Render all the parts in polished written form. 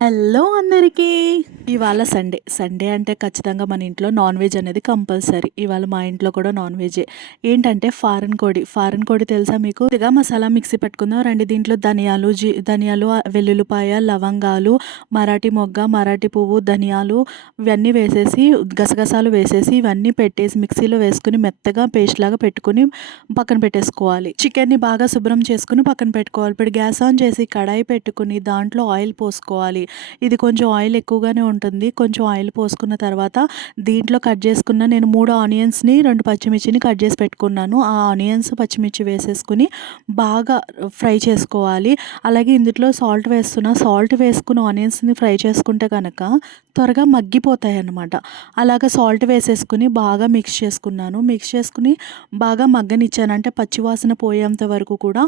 Hello అందరికీ. ఇవాళ Sunday అంటే ఖచ్చితంగా మన ఇంట్లో నాన్ వెజ్ అనేది కంపల్సరీ. ఇవాళ మా ఇంట్లో కూడా నాన్ వెజ్జే. ఏంటంటే ఫారెన్ కోడి తెలుసా మీకు? కొద్దిగా మసాలా మిక్సీ పెట్టుకుందాం రండి. దీంట్లో ధనియాలు, వెల్లుల్లిపాయ, లవంగాలు, మరాఠీ మొగ్గ, మరాఠీ పువ్వు, ధనియాలు ఇవన్నీ వేసేసి, గసగసాలు వేసేసి, ఇవన్నీ పెట్టేసి మిక్సీలో వేసుకుని మెత్తగా పేస్ట్ లాగా పెట్టుకుని పక్కన పెట్టేసుకోవాలి. చికెన్ని బాగా శుభ్రం చేసుకుని పక్కన పెట్టుకోవాలి. ఇప్పుడు గ్యాస్ ఆన్ చేసి కడాయి పెట్టుకుని దాంట్లో ఆయిల్ పోసుకోవాలి. ఇది కొంచెం ఆయిల్ ఎక్కువగానే ఉంటుంది. కొంచెం ఆయిల్ పోసుకున్న తర్వాత దీంట్లో కట్ చేసుకున్న నేను 3 ఆనియన్స్‌ని, 2 పచ్చిమిర్చిని కట్ చేసి పెట్టుకున్నాను. ఆ ఆనియన్స్, పచ్చిమిర్చి వేసేసుకుని బాగా ఫ్రై చేసుకోవాలి. అలాగే ఇందులో సాల్ట్ వేస్తున్నా. సాల్ట్ వేసుకుని ఆనియన్స్‌ని ఫ్రై చేసుకుంటే కనుక త్వరగా మగ్గిపోతాయన్నమాట. అలాగా సాల్ట్ వేసేసుకుని బాగా మిక్స్ చేసుకున్నాను. మిక్స్ చేసుకుని బాగా మగ్గనిచ్చాను. అంటే పచ్చివాసన పోయేంత వరకు కూడా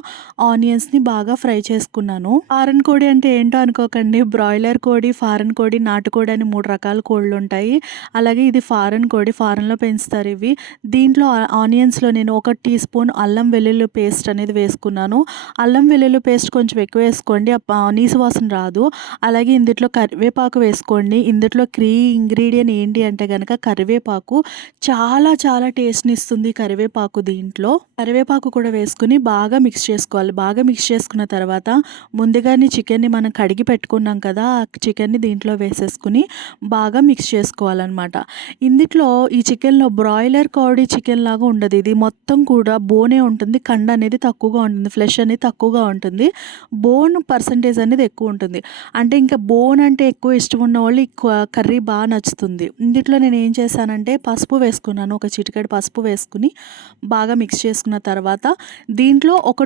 ఆనియన్స్‌ని బాగా ఫ్రై చేసుకున్నాను. ఫారెన్ కోడి అంటే ఏంటో అనుకోకండి. బ్రాయిలర్ కోడి, ఫారెన్ కోడి, నాటుకోడి అని 3 రకాల కోళ్ళుంటాయి. అలాగే ఇది ఫారెన్ కోడి. ఫారెన్‌లో పెంచుతారు ఇవి. దీంట్లో ఆనియన్స్‌లో నేను 1 టీ స్పూన్ అల్లం వెల్లుల్లి పేస్ట్ అనేది వేసుకున్నాను. అల్లం వెల్లుల్లి పేస్ట్ కొంచెం ఎక్కువ వేసుకోండి. నీసు వాసన రాదు. అలాగే ఇందులో కరివేపాకు వేసుకోండి. ఇందులో ఇంగ్రీడియెంట్ ఏంటి అంటే గనక కరివేపాకు. చాలా చాలా టేస్ట్‌ని ఇస్తుంది కరివేపాకు దీంట్లో. కరివేపాకు కూడా వేసుకుని బాగా మిక్స్ చేసుకోవాలి. బాగా మిక్స్ చేసుకున్న తర్వాత ముందుగానే చికెన్‌ని మనం కడిగి పెట్టుకున్నాం కదా! ఆ చికెన్‌ని దీంట్లో వేసేసుకుని బాగా మిక్స్ చేసుకోవాలనమాట. ఇందుట్లో ఈ చికెన్‌లో బ్రాయిలర్ కోడి చికెన్ లాగా ఉండదు. ఇది మొత్తం కూడా బోనే ఉంటుంది. కండ అనేది తక్కువగా ఉంటుంది. ఫ్లెష్ అనేది తక్కువగా ఉంటుంది. బోన్ పర్సెంటేజ్ అనేది ఎక్కువ ఉంటుంది. అంటే ఇంకా బోన్ అంటే ఎక్కువ ఇష్టం ఉన్నవాళ్ళు ఈ కర్రీ బాగా నచ్చుతుంది. ఇందులో నేను ఏం చేశానంటే పసుపు వేసుకున్నాను. ఒక చిటికెడు పసుపు వేసుకుని బాగా మిక్స్ చేసుకున్న తర్వాత దీంట్లో ఒక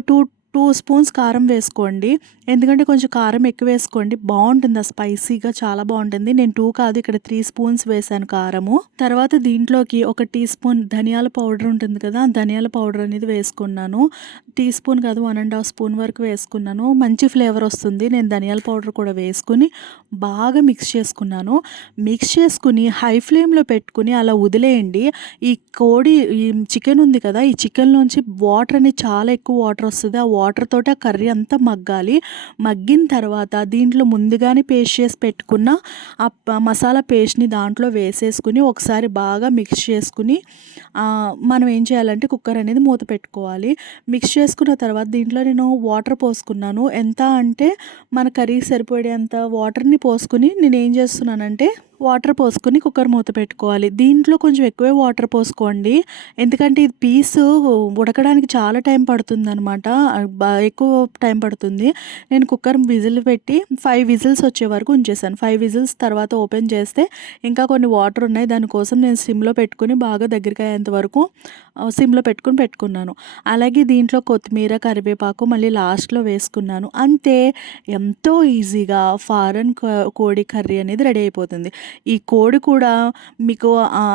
2 స్పూన్స్ కారం వేసుకోండి. ఎందుకంటే కొంచెం కారం ఎక్కువ వేసుకోండి. బావుంటుంది. స్పైసీగా చాలా బావుంటుంది. నేను 2 కాదు ఇక్కడ 3 స్పూన్స్ వేశాను కారము. తర్వాత దీంట్లోకి ఒక టీ స్పూన్ ధనియాల పౌడర్ ఉంటుంది కదా! ధనియాల పౌడర్ అనేది వేసుకున్నాను. టీ స్పూన్ కాదు 1 ½ స్పూన్ వరకు వేసుకున్నాను. మంచి ఫ్లేవర్ వస్తుంది. నేను ధనియాల పౌడర్ కూడా వేసుకుని బాగా మిక్స్ చేసుకున్నాను. మిక్స్ చేసుకుని హై ఫ్లేమ్‌లో పెట్టుకుని అలా వదిలేయండి. ఈ ఈ చికెన్ ఉంది కదా! ఈ చికెన్‌లోంచి వాటర్ అనేది చాలా ఎక్కువ వాటర్ వస్తది. ఆ వాటర్ తోటి ఆ కర్రీ అంతా మగ్గాలి. మగ్గిన తర్వాత దీంట్లో ముందుగానే పేస్ట్ చేసి పెట్టుకున్న మసాలా పేస్ట్‌ని దాంట్లో వేసేసుకుని ఒకసారి బాగా మిక్స్ చేసుకుని మనం ఏం చేయాలంటే కుక్కర్ అనేది మూత పెట్టుకోవాలి. మిక్స్ చేసుకున్న తర్వాత దీంట్లో నేను వాటర్ పోసుకున్నాను. ఎంత అంటే మన కర్రీకి సరిపడేంత వాటర్‌ని పోసుకుని నేనేం చేస్తున్నానంటే వాటర్ పోసుకొని కుక్కర్ మూత పెట్టుకోవాలి. దీంట్లో కొంచెం ఎక్కువే వాటర్ పోసుకోండి. ఎందుకంటే ఇది పీసు ఉడకడానికి చాలా టైం పడుతుందనమాట. ఎక్కువ టైం పడుతుంది. నేను కుక్కర్ విజిల్ పెట్టి 5 విజిల్స్ వచ్చే వరకు ఉంచేసాను. 5 విజిల్స్ తర్వాత ఓపెన్ చేస్తే ఇంకా కొన్ని వాటర్ ఉన్నాయి. దానికోసం నేను సిమ్‌లో పెట్టుకొని బాగా దగ్గరికి అయ్యేంత వరకు సిమ్‌లో పెట్టుకున్నాను. అలాగే దీంట్లో కొత్తిమీర, కరివేపాకు మళ్ళీ లాస్ట్‌లో వేసుకున్నాను. అంతే. ఎంతో ఈజీగా ఫారెన్ కోడి కర్రీ అనేది రెడీ అయిపోతుంది. ఈ కోడి కూడా మీకు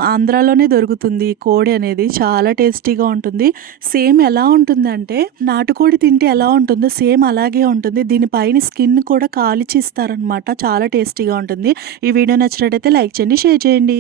ఆంధ్రాలోనే దొరుకుతుంది. ఈ కోడి అనేది చాలా టేస్టీగా ఉంటుంది. సేమ్ ఎలా ఉంటుందంటే నాటుకోడి తింటే ఎలా ఉంటుందో సేమ్ అలాగే ఉంటుంది. దీనిపైన స్కిన్ కూడా కాల్చి ఇస్తారనమాట. చాలా టేస్టీగా ఉంటుంది. ఈ వీడియో నచ్చినట్టయితే లైక్ చేయండి, షేర్ చేయండి.